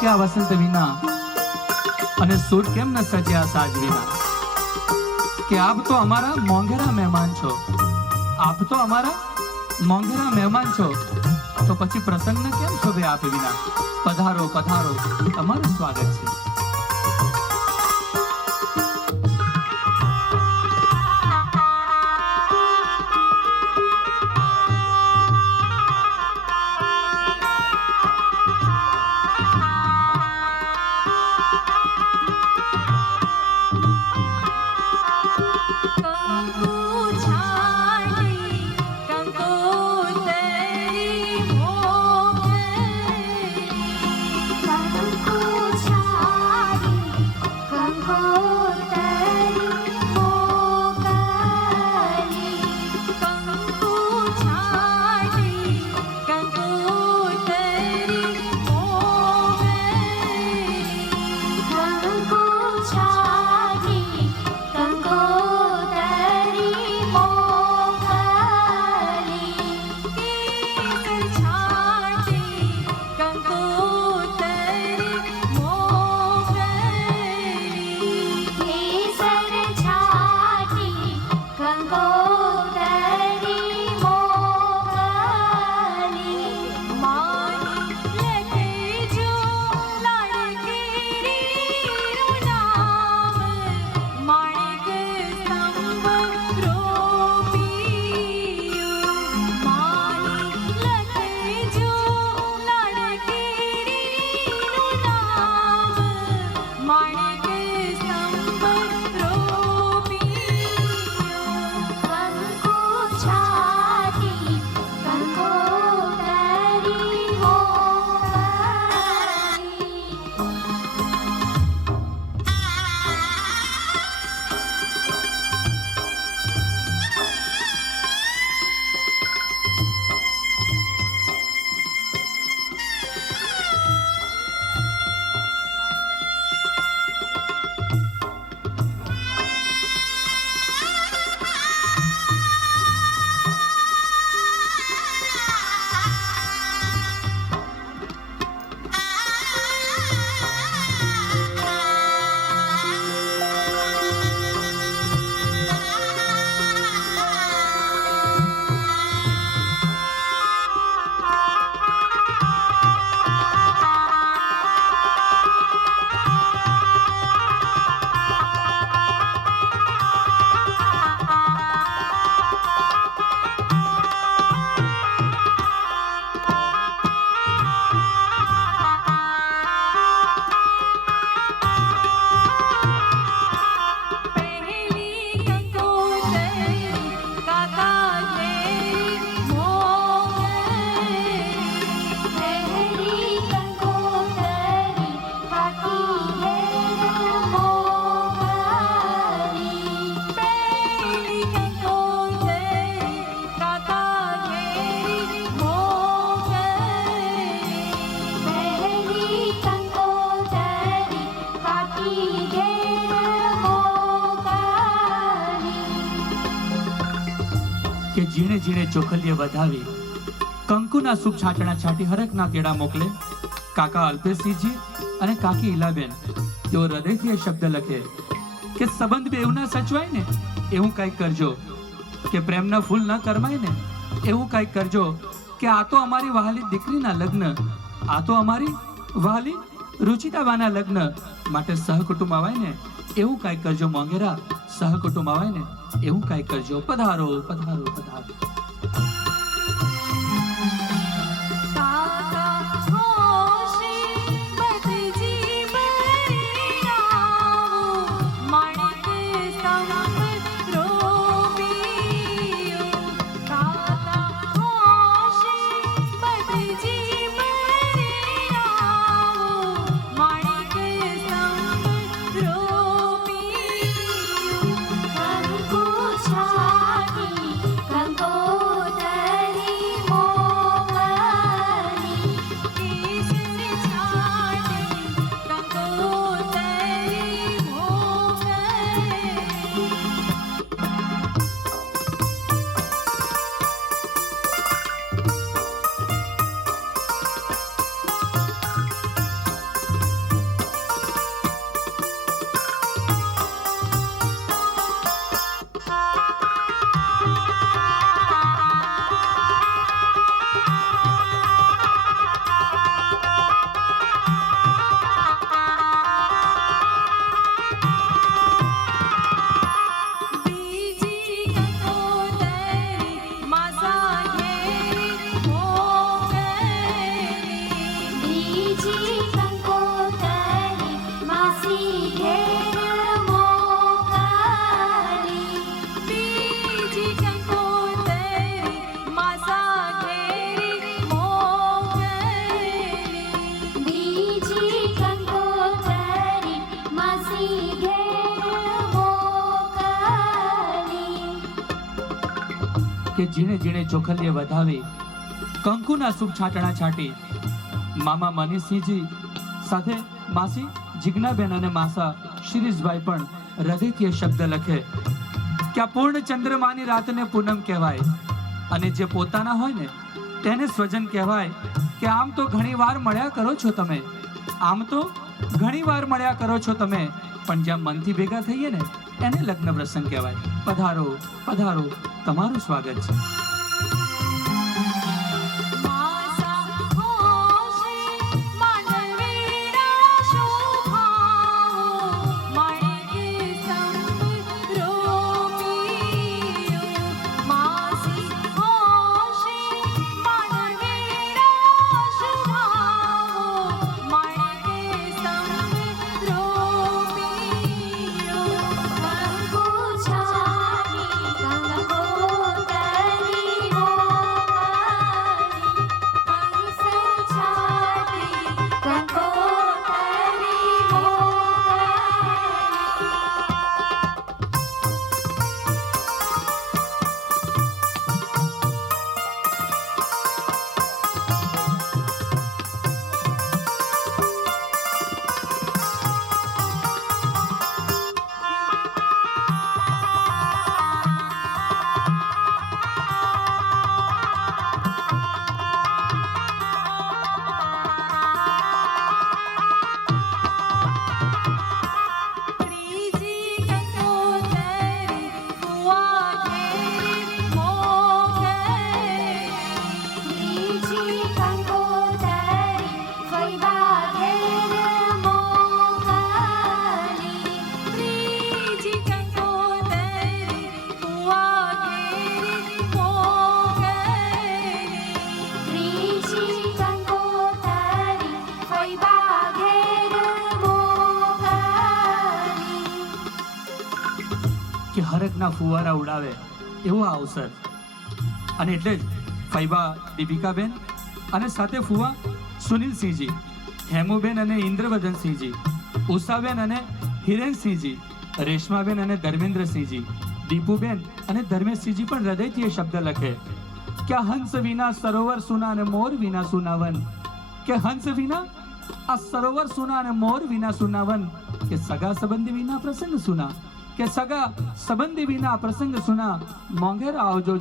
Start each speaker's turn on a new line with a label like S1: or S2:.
S1: કે વસંત વિના? અને સૂટ કેમ ન સજ્યા સાજ વિના? કે આપ તો અમારા મોંઘેરા મહેમાન છો. આપ તો અમારા મોંઘેરા મહેમાન છો. તો પછી પ્રસંગ કેમ શોભે આપ વિના? પધારો પધારો. તમારું સ્વાગત છે.
S2: home.
S3: કંકુ
S1: જીણે જીણે ચોખલીએ વધાવી, કંકુના શુભ છાંટણા છાંટી હરખના કેડા મોકલે, કાકા અલ્પેશસિંહજી અને કાકી ઇલાબેન તેઓ હૃદયથી એ શબ્દ લખે કે, સંબંધ બેવના સચવાય ને? એવું કંઈક કરજો. કે પ્રેમના ફૂલ ન કરમાય ને? એવું કંઈક કરજો. કે આ તો અમારી વહાલી દીકરીના લગ્ન, આ તો અમારી વહાલી રુચિતાબાના લગ્ન માટે સહકુટુંબ આવાય ને, એવું કાંઈ કરજો મોંઘેરા, સહકુટુંબ આવાય ને, એવું કાંઈ કરજો પધારો પધારો પધારો. કે જીણે જીણે ચોખલીએ વધાવી, કંકુના શુભ છાંટણા છાંટી. મામા મનીષસિંહજી સાથે માસી જિજ્ઞાબેન અને માસા શિરીષભાઈ પણ હૃદયથી શબ્દ લખે. કે આ પૂર્ણ ચંદ્રમાની રાતને પૂનમ કહેવાય. અને જે પોતાના હોય ને, તેને સ્વજન કહેવાય. કે આમ તો ઘણી વાર મળ્યા કરો છો તમે. આમ તો ઘણી વાર મળ્યા કરો છો તમે. પણ જ્યાં મનથી ભેગા થઈએ ને એને લગ્ન પ્રસંગ કહેવાય. પધારો પધારો. તમારું સ્વાગત છે. કે ફુવારા ઉડાવે એવો આ અવસર. અને એટલે જ ફૈબા દીપિકાબેન અને સાથે ફુવા સુનિલસિંહજી, હેમુબેન અને ઇન્દ્રવર્ધનસિંહજી ઉષાબેન અને હિરેનસિંહજી, રેશમાબેન અને ધર્મેન્દ્રસિંહજી, દીપુબેન અને ધર્મેશસિંહજી પણ હૃદયથી એ શબ્દ લખે કે હંસ વિના સરોવર સુના અને મોર વિના સુનાવન. કે હંસ વિના આ સરોવર સુના અને મોર વિના સુનાવન. કે સગા સંબંધી વિના પ્રસંગ સુના. કે સગા સંબંધી વિના પ્રસંગ સુના મોંઘેર આવજો